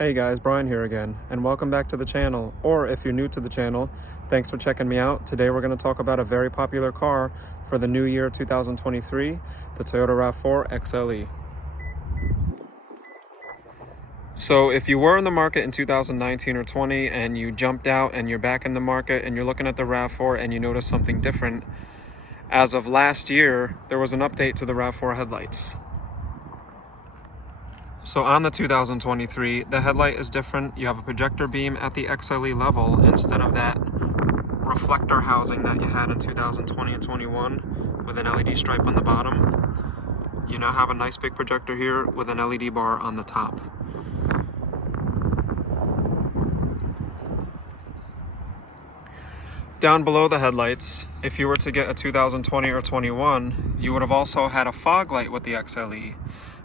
Hey guys, Brian here again, and welcome back to the channel. Or if you're new to the channel, thanks for checking me out. Today we're going to talk about a very popular car for the new year 2023, the Toyota RAV4 XLE. So if you were in the market in 2019 or 20 and you jumped out and you're back in the market and you're looking at the RAV4 and you notice something different, as of last year, there was an update to the RAV4 headlights. So on the 2023, the headlight is different. You have a projector beam at the XLE level instead of that reflector housing that you had in 2020 and 21 with an LED stripe on the bottom. You now have a nice big projector here with an LED bar on the top. Down below the headlights, if you were to get a 2020 or 21, you would have also had a fog light with the XLE.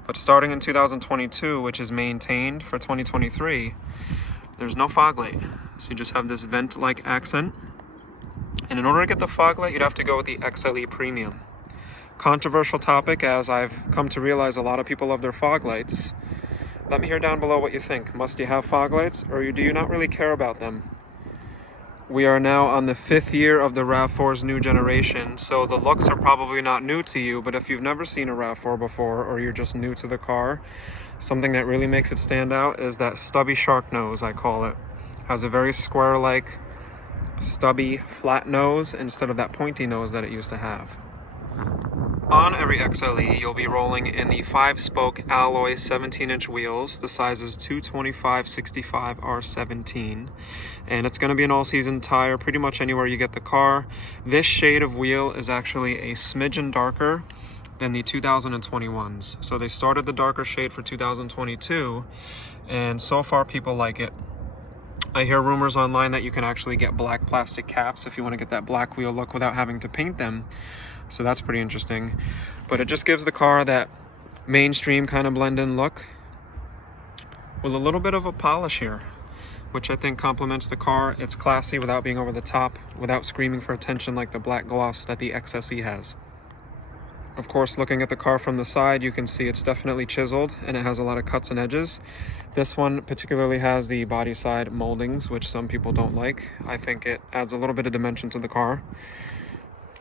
But starting in 2022, which is maintained for 2023, there's no fog light. So you just have this vent-like accent. And in order to get the fog light, you'd have to go with the XLE Premium. Controversial topic, as I've come to realize a lot of people love their fog lights. Let me hear down below what you think. Must you have fog lights, or do you not really care about them? We are now on the 5th year of the RAV4's new generation, so the looks are probably not new to you, but if you've never seen a RAV4 before, or you're just new to the car, something that really makes it stand out is that stubby shark nose, I call it. Has a very square-like, stubby, flat nose instead of that pointy nose that it used to have. On every XLE, you'll be rolling in the 5-spoke alloy 17-inch wheels. The size is 225/65 R17, and it's going to be an all-season tire pretty much anywhere you get the car. This shade of wheel is actually a smidgen darker than the 2021s. So they started the darker shade for 2022, and so far people like it. I hear rumors online that you can actually get black plastic caps if you want to get that black wheel look without having to paint them. So that's pretty interesting. But it just gives the car that mainstream kind of blend-in look with a little bit of a polish here, which I think complements the car. It's classy without being over the top, without screaming for attention like the black gloss that the XSE has. Of course, looking at the car from the side, you can see it's definitely chiseled and it has a lot of cuts and edges. This one particularly has the body side moldings, which some people don't like. I think it adds a little bit of dimension to the car.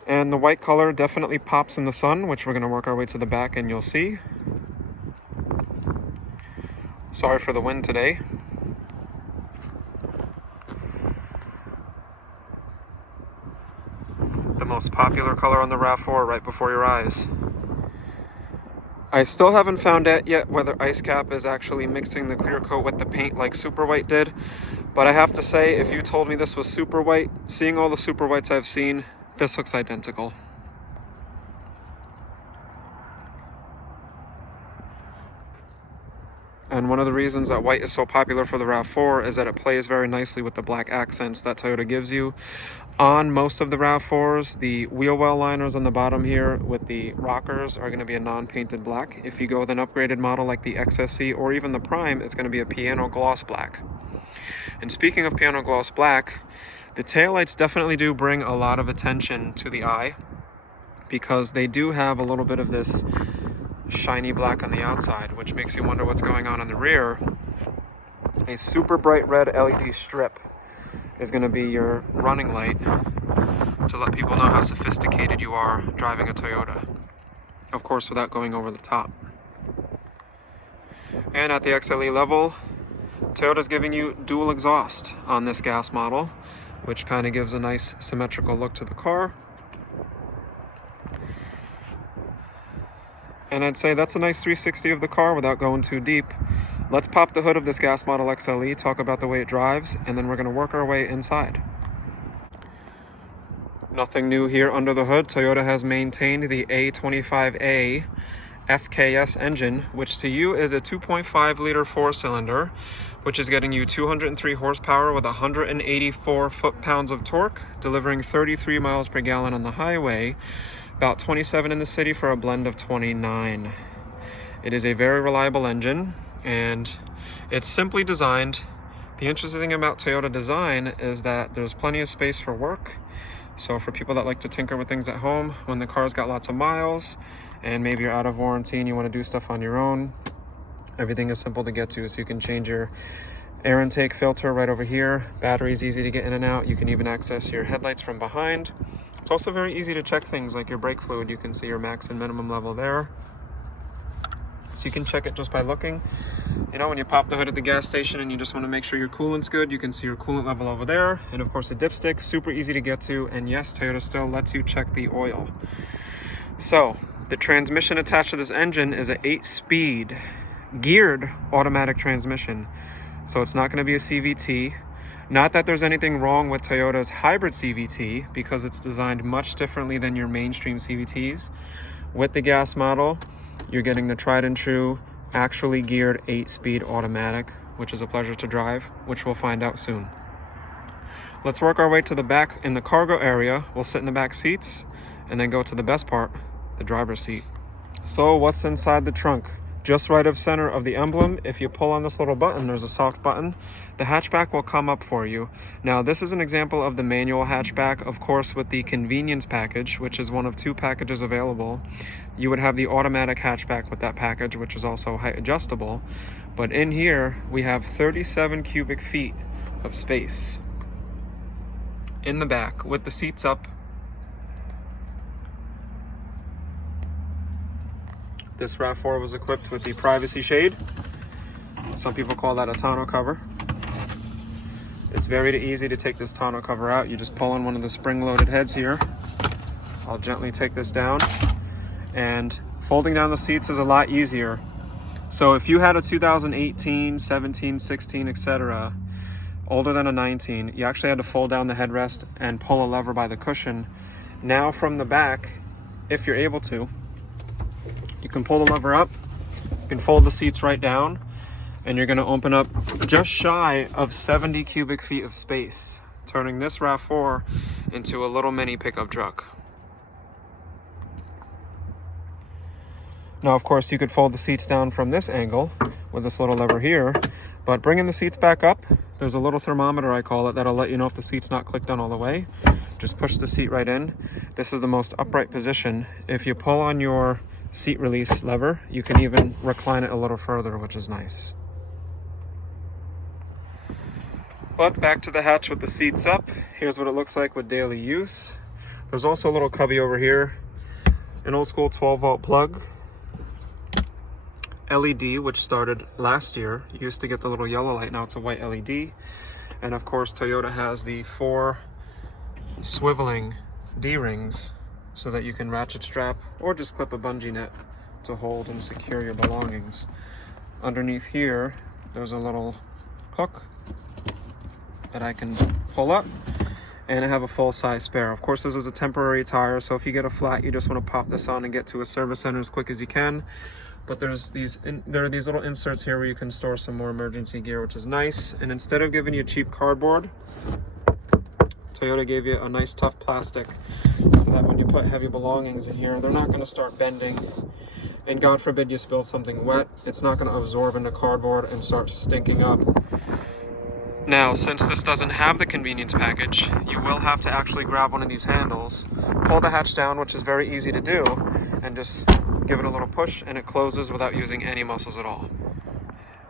And the white color definitely pops in the sun, which we're going to work our way to the back and you'll see. Sorry for the wind today. The most popular color on the RAV4 right before your eyes. I still haven't found out yet whether Ice Cap is actually mixing the clear coat with the paint like Super White did. But I have to say, if you told me this was Super White, seeing all the Super Whites I've seen, this looks identical. And one of the reasons that white is so popular for the RAV4 is that it plays very nicely with the black accents that Toyota gives you. On most of the RAV4s, the wheel well liners on the bottom here with the rockers are going to be a non-painted black. If you go with an upgraded model like the XSE or even the Prime, it's going to be a piano gloss black. And speaking of piano gloss black, the taillights definitely do bring a lot of attention to the eye because they do have a little bit of this shiny black on the outside, which makes you wonder what's going on in the rear. A super bright red LED strip is going to be your running light to let people know how sophisticated you are driving a Toyota. Of course, without going over the top. And at the XLE level, Toyota's giving you dual exhaust on this gas model, which kind of gives a nice symmetrical look to the car. And I'd say that's a nice 360 of the car without going too deep. Let's pop the hood of this gas model XLE, talk about the way it drives, and then we're going to work our way inside. Nothing new here under the hood. Toyota has maintained the A25A FKS engine, which to you is a 2.5 liter 4-cylinder, which is getting you 203 horsepower with 184 foot-pounds of torque, delivering 33 miles per gallon on the highway, about 27 in the city for a blend of 29. It is a very reliable engine, and it's simply designed. The interesting thing about Toyota design is that there's plenty of space for work. So for people that like to tinker with things at home, when the car's got lots of miles, and maybe you're out of warranty and you want to do stuff on your own, Everything is simple to get to, so you can change your air intake filter right over here. Battery is easy to get in and out. You can even access your headlights from behind. It's also very easy to check things like your brake fluid. You can see your max and minimum level there. So you can check it just by looking. You know, when you pop the hood at the gas station and you just want to make sure your coolant's good, you can see your coolant level over there. And of course the dipstick, super easy to get to. And yes, Toyota still lets you check the oil. So the transmission attached to this engine is an 8-speed geared automatic transmission. So it's not going to be a CVT. Not that there's anything wrong with Toyota's hybrid CVT, because it's designed much differently than your mainstream CVTs. With the gas model, you're getting the tried and true, actually geared 8-speed automatic, which is a pleasure to drive, which we'll find out soon. Let's work our way to the back in the cargo area. We'll sit in the back seats and then go to the best part, the driver's seat. So what's inside the trunk? Just right of center of the emblem, if you pull on this little button, there's a soft button, the hatchback will come up for you. Now, this is an example of the manual hatchback. Of course, with the convenience package, which is one of 2 packages available, you would have the automatic hatchback with that package, which is also height adjustable. But in here, we have 37 cubic feet of space in the back with the seats up. This RAV4 was equipped with the privacy shade. Some people call that a tonneau cover. It's very easy to take this tonneau cover out. You just pull on one of the spring-loaded heads here. I'll gently take this down. And folding down the seats is a lot easier. So if you had a 2018, 17, 16, etc., older than a 19, you actually had to fold down the headrest and pull a lever by the cushion. Now from the back, if you're able to, you can pull the lever up, you can fold the seats right down, and you're going to open up just shy of 70 cubic feet of space, turning this RAV4 into a little mini pickup truck. Now, of course, you could fold the seats down from this angle with this little lever here, but bringing the seats back up, there's a little thermometer, I call it, that'll let you know if the seat's not clicked down all the way. Just push the seat right in. This is the most upright position. If you pull on your seat release lever, you can even recline it a little further, which is nice. But back to the hatch with the seats up. Here's what it looks like with daily use. There's also a little cubby over here, an old school 12-volt plug, LED, which started last year. You used to get the little yellow light, now it's a white LED. And of course, Toyota has the 4 swiveling D-rings, so that you can ratchet strap or just clip a bungee net to hold and secure your belongings. Underneath here, there's a little hook that I can pull up, and I have a full-size spare. Of course, this is a temporary tire, so if you get a flat, you just want to pop this on and get to a service center as quick as you can. But there are these little inserts here where you can store some more emergency gear, which is nice. And instead of giving you cheap cardboard, Toyota gave you a nice tough plastic, so that when you put heavy belongings in here, they're not going to start bending. And God forbid you spill something wet, it's not going to absorb into cardboard and start stinking up. Now, since this doesn't have the convenience package, you will have to actually grab one of these handles, pull the hatch down, which is very easy to do, and just give it a little push, and it closes without using any muscles at all.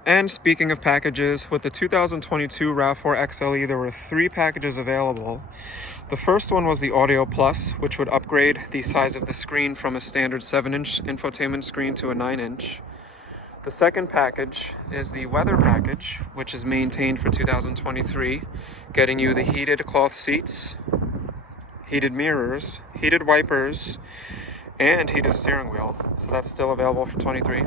And speaking of packages, with the 2022 RAV4 XLE, there were 3 packages available. The first one was the Audio Plus, which would upgrade the size of the screen from a standard 7-inch infotainment screen to a 9-inch. The second package is the Weather package, which is maintained for 2023, getting you the heated cloth seats, heated mirrors, heated wipers, and heated steering wheel. So that's still available for 23.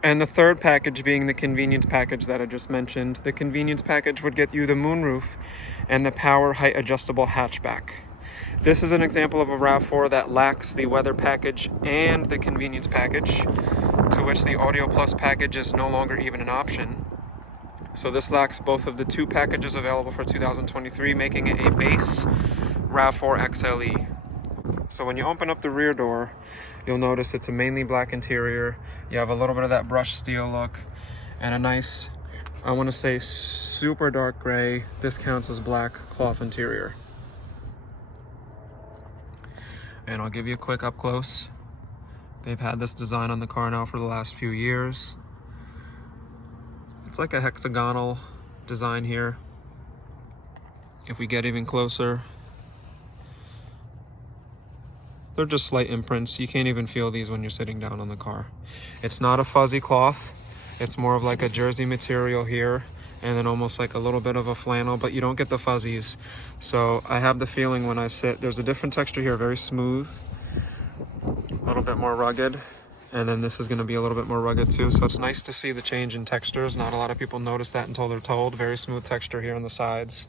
And the third package being the convenience package that I just mentioned. The convenience package would get you the moonroof and the power height adjustable hatchback. This is an example of a RAV4 that lacks the weather package and the convenience package, to which the Audio Plus package is no longer even an option. So this lacks both of the 2 packages available for 2023, making it a base RAV4 XLE. So when you open up the rear door, you'll notice it's a mainly black interior. You have a little bit of that brushed steel look and a nice, I want to say super dark gray, this counts as black, cloth interior. And I'll give you a quick up close. They've had this design on the car now for the last few years. It's like a hexagonal design here. If we get even closer, they're just slight imprints. You can't even feel these when you're sitting down on the car. It's not a fuzzy cloth. It's more of like a jersey material here, and then almost like a little bit of a flannel, but you don't get the fuzzies. So I have the feeling when I sit, there's a different texture here, very smooth, a little bit more rugged, and then this is going to be a little bit more rugged too. So it's nice to see the change in textures. Not a lot of people notice that until they're told. Very smooth texture here on the sides.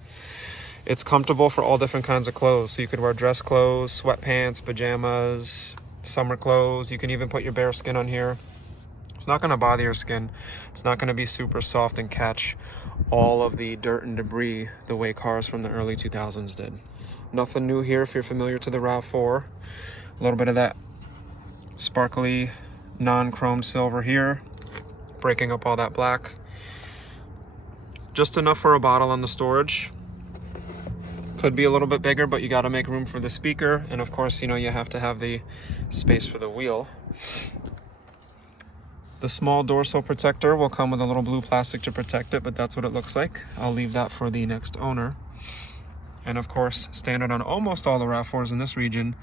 It's comfortable for all different kinds of clothes. So you could wear dress clothes, sweatpants, pajamas, summer clothes. You can even put your bare skin on here. It's not going to bother your skin. It's not going to be super soft and catch all of the dirt and debris the way cars from the early 2000s did. Nothing new here if you're familiar to the RAV4. A little bit of that sparkly non-chromed silver here, breaking up all that black. Just enough for a bottle on the storage. Could be a little bit bigger, but you got to make room for the speaker, and of course, you know, you have to have the space for the wheel. The small dorsal protector will come with a little blue plastic to protect it, but that's what it looks like. I'll leave that for the next owner. And of course, standard on almost all the RAV4s in this region,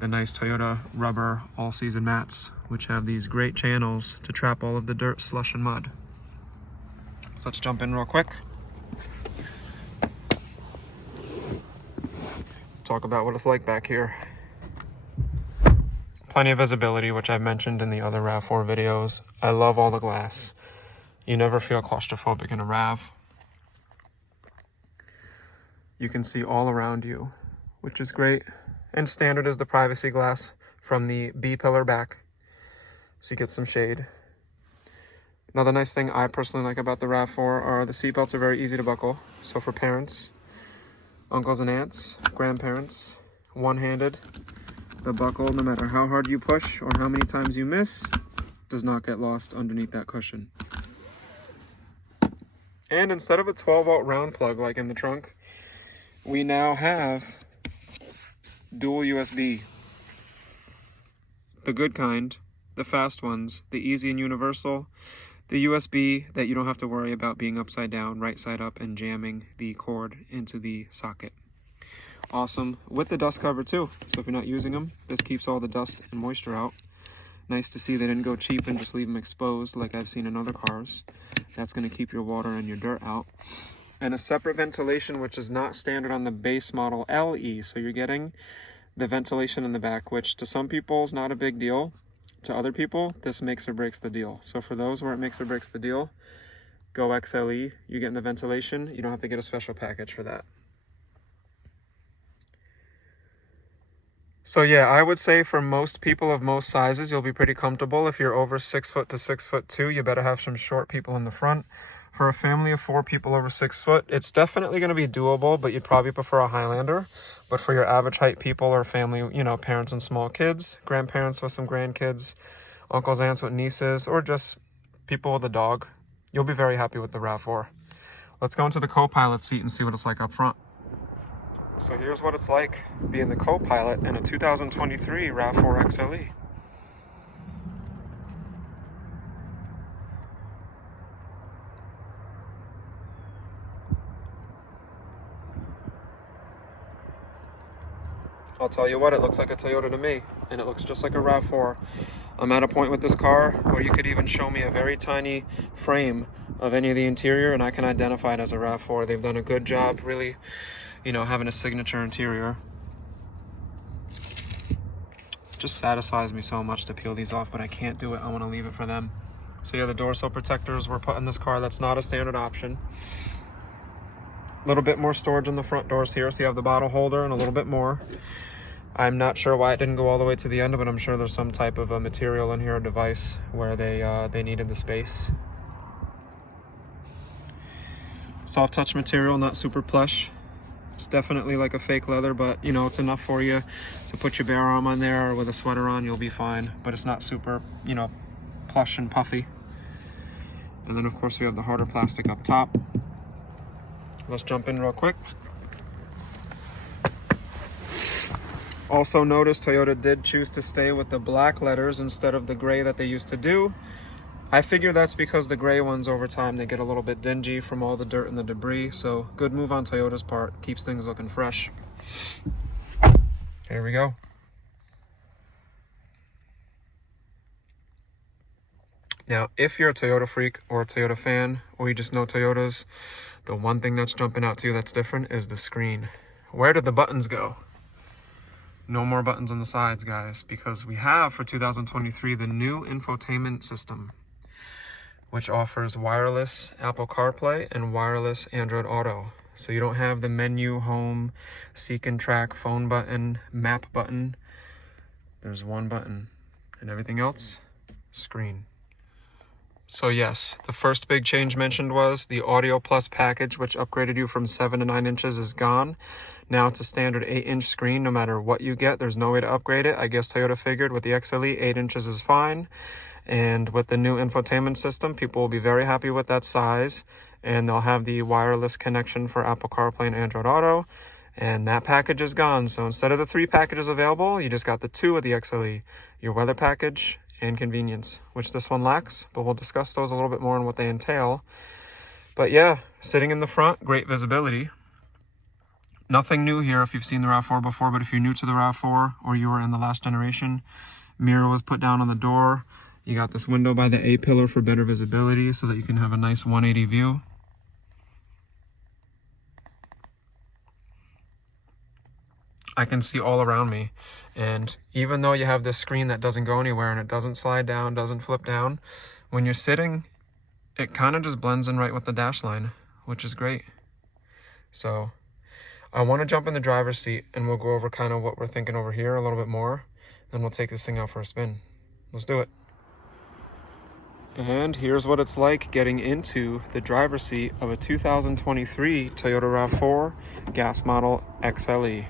the nice Toyota rubber all-season mats, which have these great channels to trap all of the dirt, slush, and mud. So let's jump in real quick. Talk about what it's like back here. Plenty of visibility, which I've mentioned in the other RAV4 videos. I love all the glass. You never feel claustrophobic in a RAV. You can see all around you, which is great. And standard is the privacy glass from the B-pillar back, so you get some shade. Another nice thing I personally like about the RAV4 are the seatbelts are very easy to buckle. So for parents, uncles and aunts, grandparents, one-handed, the buckle, no matter how hard you push or how many times you miss, does not get lost underneath that cushion. And instead of a 12-volt round plug like in the trunk, we now have dual USB. The good kind, the fast ones, the easy and universal, the USB that you don't have to worry about being upside down, right side up, and jamming the cord into the socket. Awesome. With the dust cover too. So if you're not using them, this keeps all the dust and moisture out. Nice to see they didn't go cheap and just leave them exposed like I've seen in other cars. That's going to keep your water and your dirt out. And a separate ventilation, which is not standard on the base model LE. So you're getting the ventilation in the back, which to some people is not a big deal. To other people, this makes or breaks the deal. So for those where it makes or breaks the deal, go XLE. You're getting the ventilation. You don't have to get a special package for that. So yeah, I would say for most people of most sizes, you'll be pretty comfortable. If you're over 6 foot to 6'2", you better have some short people in the front. For a family of 4 people over 6 foot, it's definitely going to be doable, but you'd probably prefer a Highlander. But for your average height people or family, you know, parents and small kids, grandparents with some grandkids, uncles, aunts with nieces, or just people with a dog, you'll be very happy with the RAV4. Let's go into the Copilot seat and see what it's like up front. So here's what it's like being the co-pilot in a 2023 RAV4 XLE. I'll tell you what, it looks like a Toyota to me, and it looks just like a RAV4. I'm at a point with this car where you could even show me a very tiny frame of any of the interior, and I can identify it as a RAV4. They've done a good job, really, you know, having a signature interior. Just satisfies me so much to peel these off, but I can't do it. I want to leave it for them. So yeah, the dorsal protectors were put in this car. That's not a standard option. A little bit more storage in the front doors here, so you have the bottle holder and a little bit more. I'm not sure why it didn't go all the way to the end, but I'm sure there's some type of a material in here, a device, where they needed the space. Soft touch material, not super plush. It's definitely like a fake leather, but you know, it's enough for you to put your bare arm on there, or with a sweater on, you'll be fine. But it's not super, you know, plush and puffy. And then of course we have the harder plastic up top. Let's jump in real quick. Also notice Toyota did choose to stay with the black letters instead of the gray that they used to do. I figure that's because the gray ones over time, they get a little bit dingy from all the dirt and the debris. So good move on Toyota's part. Keeps things looking fresh. Here we go. Now, if you're a Toyota freak or a Toyota fan, or you just know Toyotas, the one thing that's jumping out to you that's different is the screen. Where did the buttons go? No more buttons on the sides, guys, because we have for 2023 the new infotainment system, which offers wireless Apple CarPlay and wireless Android Auto. So you don't have the menu, home, seek and track, phone button, map button. There's one button, and everything else, screen. So yes, the first big change mentioned was the Audio Plus package, which upgraded you from 7 to 9 inches, is gone. Now it's a standard 8-inch screen no matter what you get. There's no way to upgrade it. I guess Toyota figured with the XLE, 8 inches is fine. And with the new infotainment system, people will be very happy with that size. And they'll have the wireless connection for Apple CarPlay and Android Auto. And that package is gone. So instead of the 3 packages available, you just got the 2 of the XLE. Your weather package and convenience, which this one lacks, but we'll discuss those a little bit more and what they entail. But yeah, sitting in the front, great visibility. Nothing new here if you've seen the RAV4 before, but if you're new to the RAV4 or you were in the last generation, mirror was put down on the door. You got this window by the A-pillar for better visibility so that you can have a nice 180 view. I can see all around me. And even though you have this screen that doesn't go anywhere and it doesn't slide down, doesn't flip down, when you're sitting, it kind of just blends in right with the dash line, which is great. So I want to jump in the driver's seat and we'll go over kind of what we're thinking over here a little bit more. Then we'll take this thing out for a spin. Let's do it. And here's what it's like getting into the driver's seat of a 2023 Toyota RAV4 gas model XLE.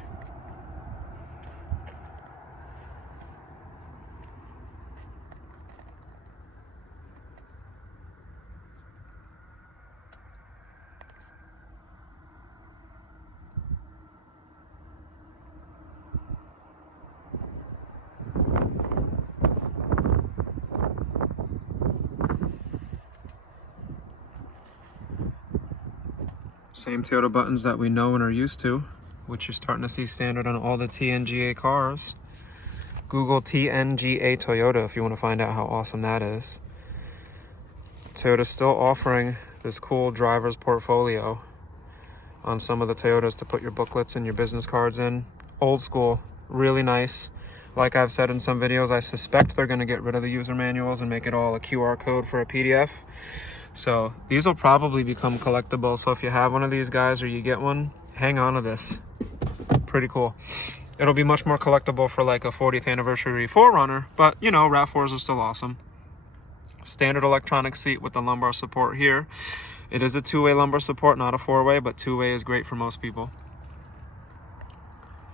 Same Toyota buttons that we know and are used to, which you're starting to see standard on all the TNGA cars. Google TNGA Toyota if you want to find out how awesome that is. Toyota's still offering this cool driver's portfolio on some of the Toyotas to put your booklets and your business cards in. Old school, really nice. Like I've said in some videos, I suspect they're going to get rid of the user manuals and make it all a QR code for a PDF. So these will probably become collectible. So if you have one of these guys or you get one, hang on to this. Pretty cool. It'll be much more collectible for like a 40th anniversary 4Runner, but you know, RAV4s are still awesome. Standard electronic seat with the lumbar support here. It is a 2-way lumbar support, not a 4-way, but 2-way is great for most people.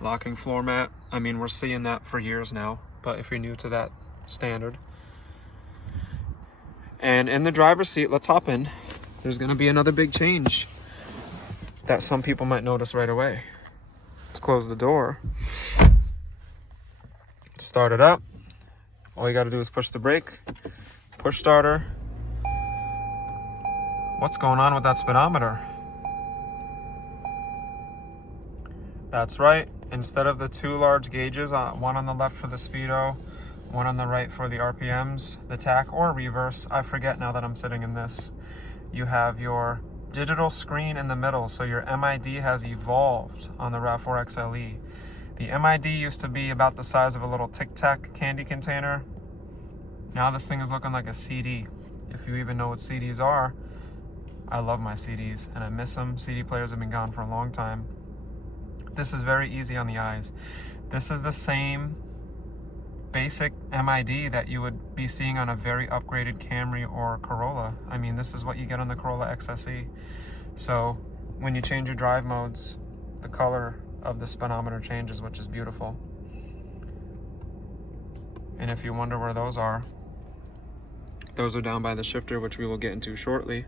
Locking floor mat. I mean, we're seeing that for years now, but if you're new to that, standard. And in the driver's seat, let's hop in. There's going to be another big change that some people might notice right away. Let's close the door. Start it up. All you got to do is push the brake. Push starter. What's going on with that speedometer? That's right. Instead of the 2 large gauges, one on the left for the speedo, one on the right for the RPMs, the tach, or reverse, I forget now that I'm sitting in this. You have your digital screen in the middle, so your MID has evolved on the RAV4 XLE. The MID used to be about the size of a little Tic Tac candy container. Now this thing is looking like a CD. If you even know what CDs are, I love my CDs and I miss them. CD players have been gone for a long time. This is very easy on the eyes. This is the same basic MID that you would be seeing on a very upgraded Camry or Corolla. I mean, this is what you get on the Corolla XSE. So when you change your drive modes, the color of the speedometer changes, which is beautiful. And if you wonder where those are down by the shifter, which we will get into shortly.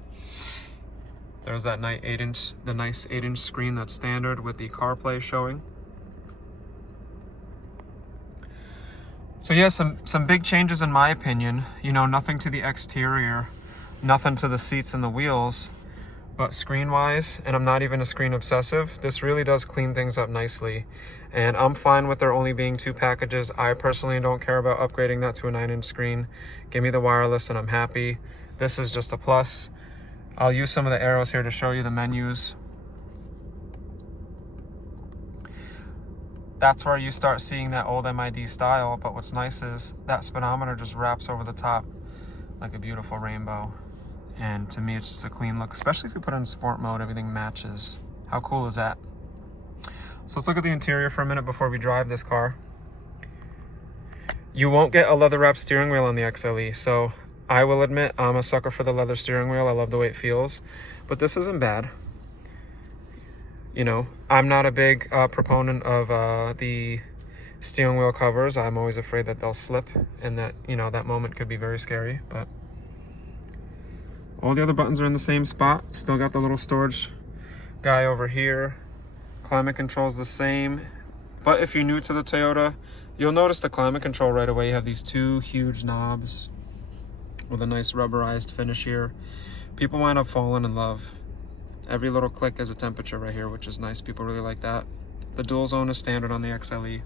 There's that nice 8-inch screen that's standard with the CarPlay showing. So yeah, some big changes in my opinion. You know, nothing to the exterior, nothing to the seats and the wheels, but screen-wise, and I'm not even a screen obsessive, this really does clean things up nicely. And I'm fine with there only being 2 packages. I personally don't care about upgrading that to a 9-inch screen. Give me the wireless and I'm happy. This is just a plus. I'll use some of the arrows here to show you the menus. That's where you start seeing that old MID style, but what's nice is that speedometer just wraps over the top like a beautiful rainbow. And to me, it's just a clean look, especially if you put it in sport mode, everything matches. How cool is that? So let's look at the interior for a minute before we drive this car. You won't get a leather wrapped steering wheel on the XLE, so I will admit I'm a sucker for the leather steering wheel. I love the way it feels, but this isn't bad. You know, I'm not a big proponent of the steering wheel covers. I'm always afraid that they'll slip and that, you know, that moment could be very scary, but all the other buttons are in the same spot. Still got the little storage guy over here. Climate control's the same, but if you're new to the Toyota, you'll notice the climate control right away. You have these 2 huge knobs with a nice rubberized finish here. People wind up falling in love. Every little click is a temperature right here, which is nice. People really like that. The dual zone is standard on the XLE.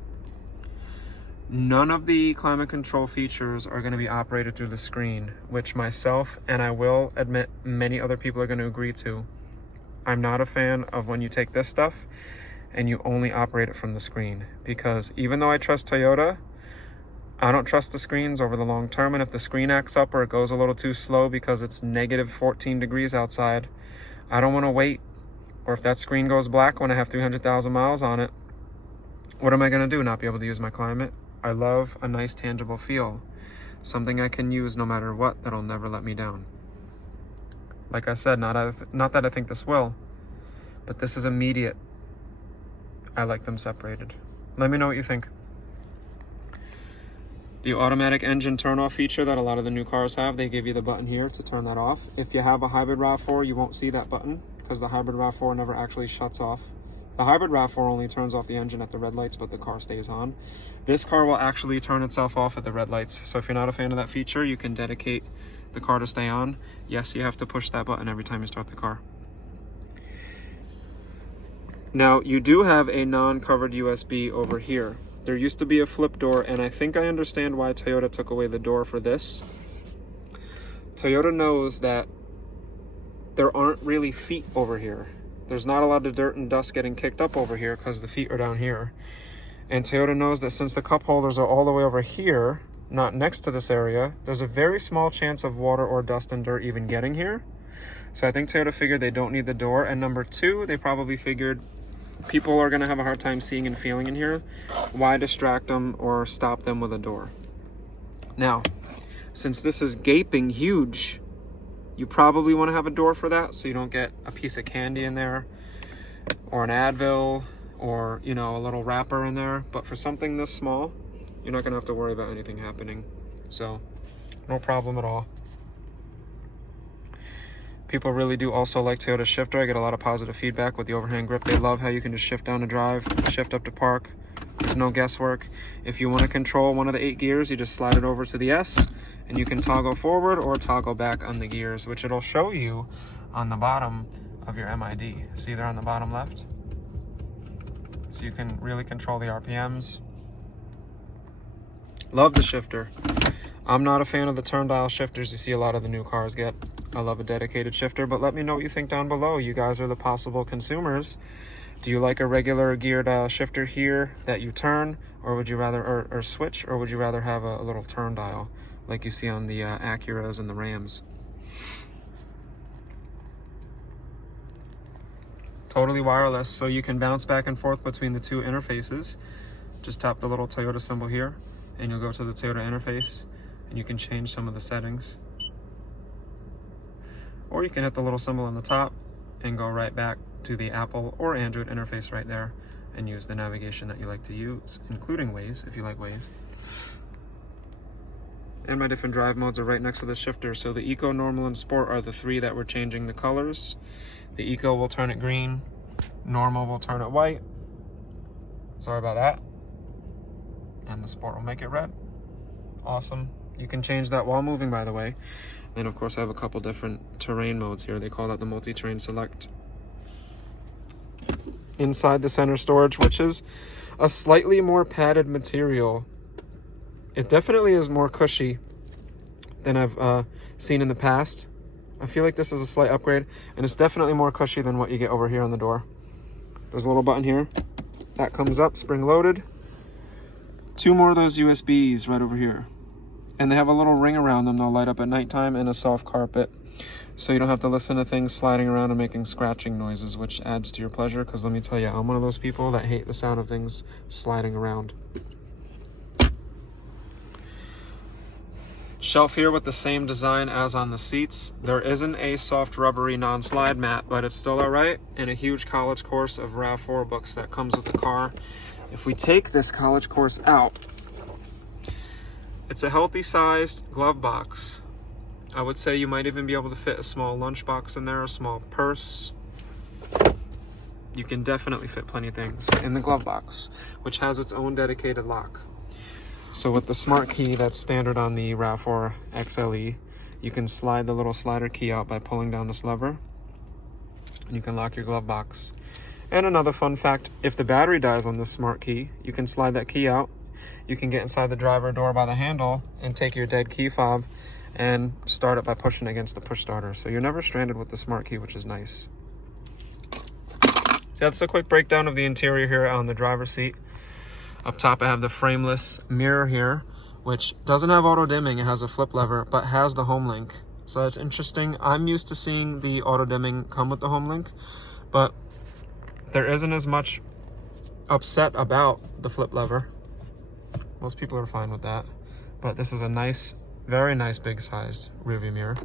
None of the climate control features are going to be operated through the screen, which myself, and I will admit many other people are going to agree to. I'm not a fan of when you take this stuff and you only operate it from the screen, because even though I trust Toyota, I don't trust the screens over the long term. And if the screen acts up or it goes a little too slow because it's negative 14 degrees outside, I don't want to wait. Or if that screen goes black when I have 300,000 miles on it, what am I going to do? Not be able to use my climate? I love a nice tangible feel. Something I can use no matter what, that'll never let me down. Like I said, not that I think this will, but this is immediate. I like them separated. Let me know what you think. The automatic engine turn-off feature that a lot of the new cars have, they give you the button here to turn that off. If you have a hybrid RAV4, you won't see that button because the hybrid RAV4 never actually shuts off. The hybrid RAV4 only turns off the engine at the red lights, but the car stays on. This car will actually turn itself off at the red lights. So if you're not a fan of that feature, you can dedicate the car to stay on. Yes, you have to push that button every time you start the car. Now, you do have a non-covered USB over here. There used to be a flip door, and I think I understand why Toyota took away the door for this. Toyota knows that there aren't really feet over here. There's not a lot of dirt and dust getting kicked up over here because the feet are down here. And Toyota knows that since the cup holders are all the way over here, not next to this area, there's a very small chance of water or dust and dirt even getting here. So I think Toyota figured they don't need the door. And number 2, they probably figured people are going to have a hard time seeing and feeling in here. Why distract them or stop them with a door? Now, since this is gaping huge, you probably want to have a door for that so you don't get a piece of candy in there or an Advil or, you know, a little wrapper in there. But for something this small, you're not going to have to worry about anything happening. So, no problem at all. People really do also like Toyota shifter. I get a lot of positive feedback with the overhand grip. They love how you can just shift down to drive, shift up to park. There's no guesswork. If you want to control one of the 8 gears, you just slide it over to the S, and you can toggle forward or toggle back on the gears, which it'll show you on the bottom of your MID. See there on the bottom left? So you can really control the RPMs. Love the shifter. I'm not a fan of the turn dial shifters you see a lot of the new cars get. I love a dedicated shifter, but let me know what you think down below. You guys are the possible consumers. Do you like a regular geared shifter here that you turn, or would you rather, or switch, or would you rather have a little turn dial like you see on the Acuras and the Rams? Totally wireless, so you can bounce back and forth between the 2 interfaces. Just tap the little Toyota symbol here, and you'll go to the Toyota interface, and you can change some of the settings. Or you can hit the little symbol on the top and go right back to the Apple or Android interface right there and use the navigation that you like to use, including Waze, if you like Waze. And my different drive modes are right next to the shifter. So the Eco, Normal, and Sport are the 3 that we're changing the colors. The Eco will turn it green, Normal will turn it white. Sorry about that. And the Sport will make it red. awesome. You can change that while moving, by the way. And of course I have a couple different terrain modes here. They call that the multi-terrain select. Inside the center storage, which is a slightly more padded material. It definitely is more cushy than I've seen in the past. I feel like this is a slight upgrade, and it's definitely more cushy than what you get over here on the door. There's a little button here that comes up, spring loaded. 2 more of those USBs right over here. And they have a little ring around them. They'll light up at nighttime, and a soft carpet. So you don't have to listen to things sliding around and making scratching noises, which adds to your pleasure, because let me tell you, I'm one of those people that hate the sound of things sliding around. Shelf here with the same design as on the seats. There isn't a soft rubbery non-slide mat, but it's still alright, and a huge college course of RAV4 books that comes with the car. If we take this college course out, it's a healthy sized glove box. I would say you might even be able to fit a small lunchbox in there, a small purse. You can definitely fit plenty of things in the glove box, which has its own dedicated lock. So with the smart key that's standard on the RAV4 XLE, you can slide the little slider key out by pulling down this lever, and you can lock your glove box. And another fun fact, if the battery dies on this smart key, you can slide that key out. You can get inside the driver door by the handle and take your dead key fob and start it by pushing against the push starter. So you're never stranded with the smart key, which is nice. So that's a quick breakdown of the interior here on the driver's seat. Up top I have the frameless mirror here, which doesn't have auto dimming. It has a flip lever, but has the home link. So that's interesting. I'm used to seeing the auto dimming come with the home link, but there isn't as much upset about the flip lever. Most people are fine with that, but this is a nice, very nice big sized rearview mirror.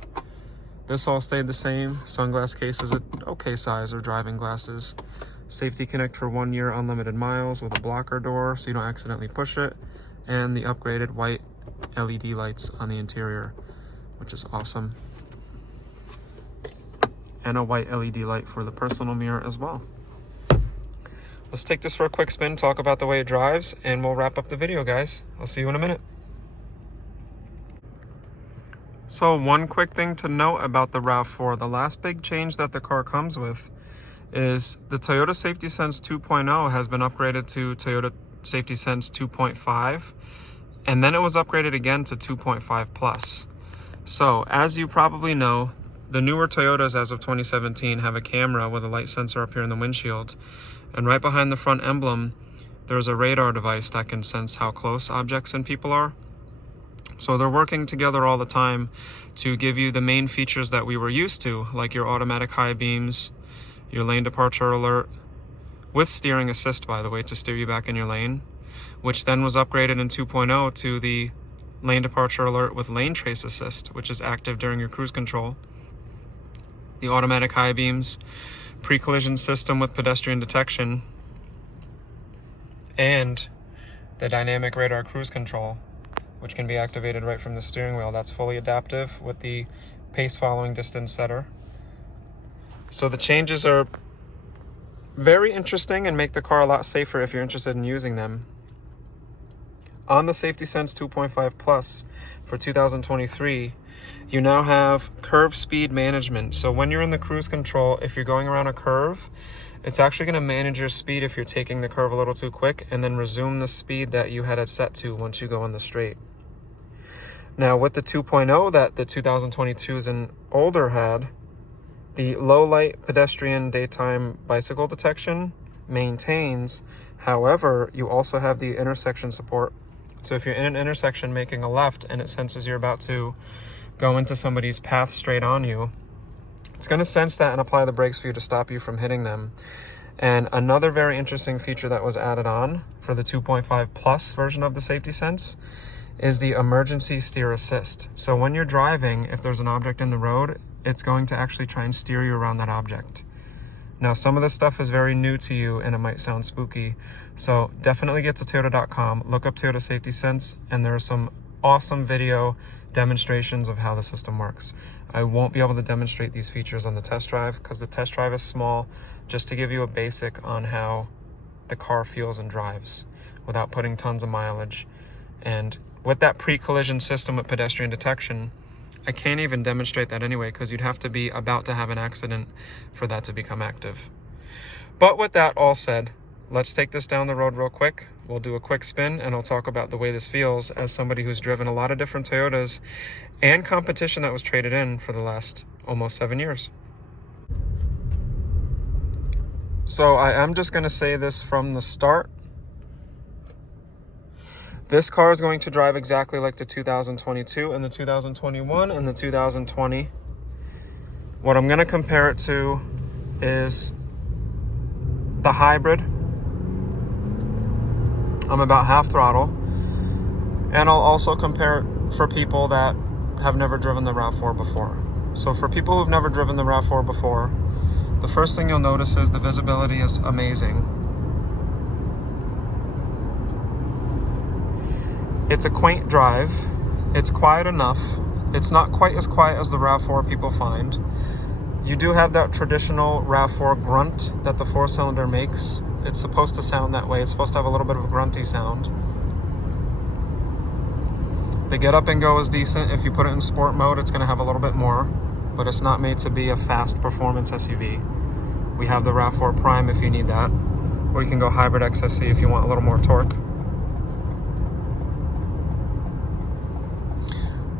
This all stayed the same. Sunglass case is an okay size, or driving glasses. Safety Connect for 1 year, unlimited miles with a blocker door so you don't accidentally push it. And the upgraded white LED lights on the interior, which is awesome. And a white LED light for the personal mirror as well. Let's take this for a quick spin, talk about the way it drives, and we'll wrap up the video, guys. I'll see you in a minute. So one quick thing to note about the RAV4, the last big change that the car comes with is the Toyota Safety Sense 2.0 has been upgraded to Toyota Safety Sense 2.5, and then it was upgraded again to 2.5 Plus. So as you probably know, the newer Toyotas as of 2017 have a camera with a light sensor up here in the windshield, and right behind the front emblem there's a radar device that can sense how close objects and people are. So they're working together all the time to give you the main features that we were used to, like your automatic high beams, your lane departure alert, with steering assist, by the way, to steer you back in your lane, which then was upgraded in 2.0 to the lane departure alert with lane trace assist, which is active during your cruise control. The automatic high beams, pre-collision system with pedestrian detection, and the dynamic radar cruise control, which can be activated right from the steering wheel. That's fully adaptive with the pace following distance setter. So the changes are very interesting and make the car a lot safer if you're interested in using them. On the Safety Sense 2.5 Plus for 2023, you now have curve speed management. So when you're in the cruise control, if you're going around a curve, it's actually going to manage your speed if you're taking the curve a little too quick, and then resume the speed that you had it set to once you go on the straight. Now with the 2.0 that the 2022s and older had, the low light pedestrian daytime bicycle detection maintains. However, you also have the intersection support. So if you're in an intersection making a left and it senses you're about to go into somebody's path straight on you, it's going to sense that and apply the brakes for you to stop you from hitting them. And another very interesting feature that was added on for the 2.5 Plus version of the Safety Sense is the emergency steer assist. So when you're driving, if there's an object in the road, it's going to actually try and steer you around that object. Now, some of this stuff is very new to you and it might sound spooky. So definitely get to Toyota.com, look up Toyota Safety Sense, and there are some awesome video demonstrations of how the system works. I won't be able to demonstrate these features on the test drive because the test drive is small, just to give you a basic on how the car feels and drives without putting tons of mileage and with that pre-collision system with pedestrian detection, I can't even demonstrate that anyway, because you'd have to be about to have an accident for that to become active. But with that all said, let's take this down the road real quick. We'll do a quick spin and I'll talk about the way this feels as somebody who's driven a lot of different Toyotas and competition that was traded in for the last almost 7 years. So I am just going to say this from the start. This car is going to drive exactly like the 2022 and the 2021 and the 2020. What I'm going to compare it to is the hybrid. I'm about half throttle. And I'll also compare it for people that have never driven the RAV4 before. So for people who've never driven the RAV4 before, the first thing you'll notice is the visibility is amazing. It's a quaint drive. It's quiet enough. It's not quite as quiet as the RAV4 people find. You do have that traditional RAV4 grunt that the 4-cylinder makes. It's supposed to sound that way. It's supposed to have a little bit of a grunty sound. The get up and go is decent. If you put it in sport mode, it's going to have a little bit more, but it's not made to be a fast performance SUV. We have the RAV4 Prime if you need that, or you can go hybrid XSE if you want a little more torque.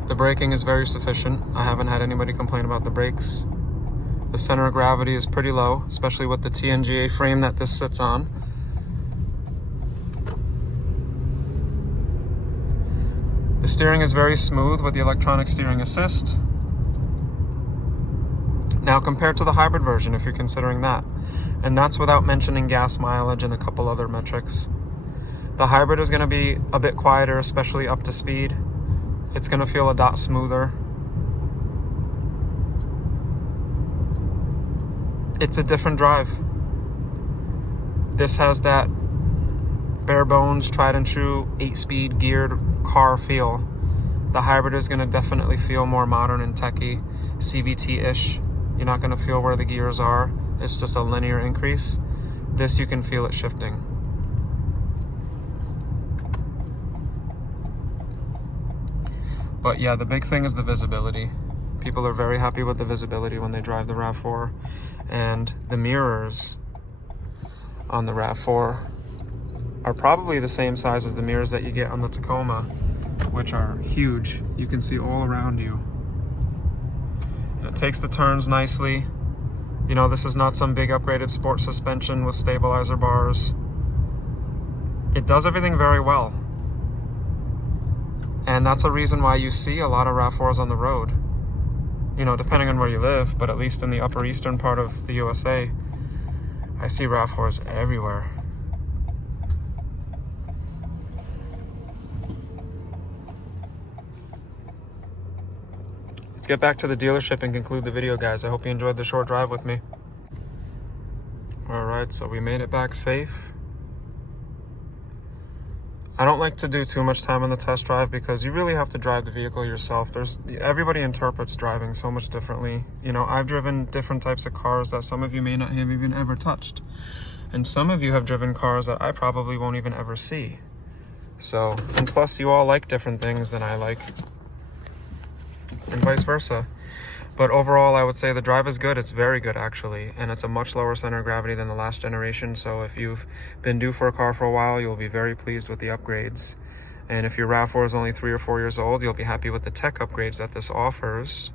The braking is very sufficient. I haven't had anybody complain about the brakes. The center of gravity is pretty low, especially with the TNGA frame that this sits on. The steering is very smooth with the electronic steering assist. Now compared to the hybrid version, if you're considering that, and that's without mentioning gas mileage and a couple other metrics. The hybrid is going to be a bit quieter, especially up to speed. It's going to feel a dot smoother. It's a different drive. This has that bare bones, tried and true 8-speed geared car feel. The hybrid is going to definitely feel more modern and techy, CVT-ish. You're not going to feel where the gears are. It's just a linear increase. This, you can feel it shifting. But yeah, the big thing is the visibility. People are very happy with the visibility when they drive the RAV4. And the mirrors on the RAV4 are probably the same size as the mirrors that you get on the Tacoma, which are huge. You can see all around you. And it takes the turns nicely. You know, this is not some big upgraded sport suspension with stabilizer bars. It does everything very well. And that's a reason why you see a lot of RAV4s on the road. You know, depending on where you live, but at least in the upper eastern part of the USA, I see RAV4s everywhere. Let's get back to the dealership and conclude the video, guys. I hope you enjoyed the short drive with me. All right, so we made it back safe. I don't like to do too much time on the test drive because you really have to drive the vehicle yourself. Everybody interprets driving so much differently. You know, I've driven different types of cars that some of you may not have even ever touched. And some of you have driven cars that I probably won't even ever see. So, and plus you all like different things than I like. And vice versa. But overall, I would say the drive is good. It's very good, actually. And it's a much lower center of gravity than the last generation. So if you've been due for a car for a while, you'll be very pleased with the upgrades. And if your RAV4 is only 3 or 4 years old, you'll be happy with the tech upgrades that this offers.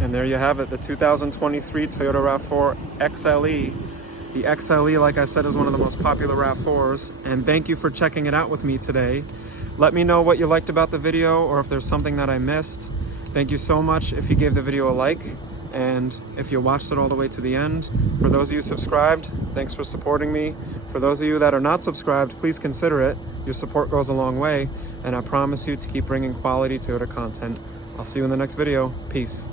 And there you have it, the 2023 Toyota RAV4 XLE. The XLE, like I said, is one of the most popular RAV4s. And thank you for checking it out with me today. Let me know what you liked about the video or if there's something that I missed. Thank you so much if you gave the video a like and if you watched it all the way to the end. For those of you subscribed, thanks for supporting me. For those of you that are not subscribed, please consider it. Your support goes a long way, and I promise you to keep bringing quality Toyota content. I'll see you in the next video. Peace.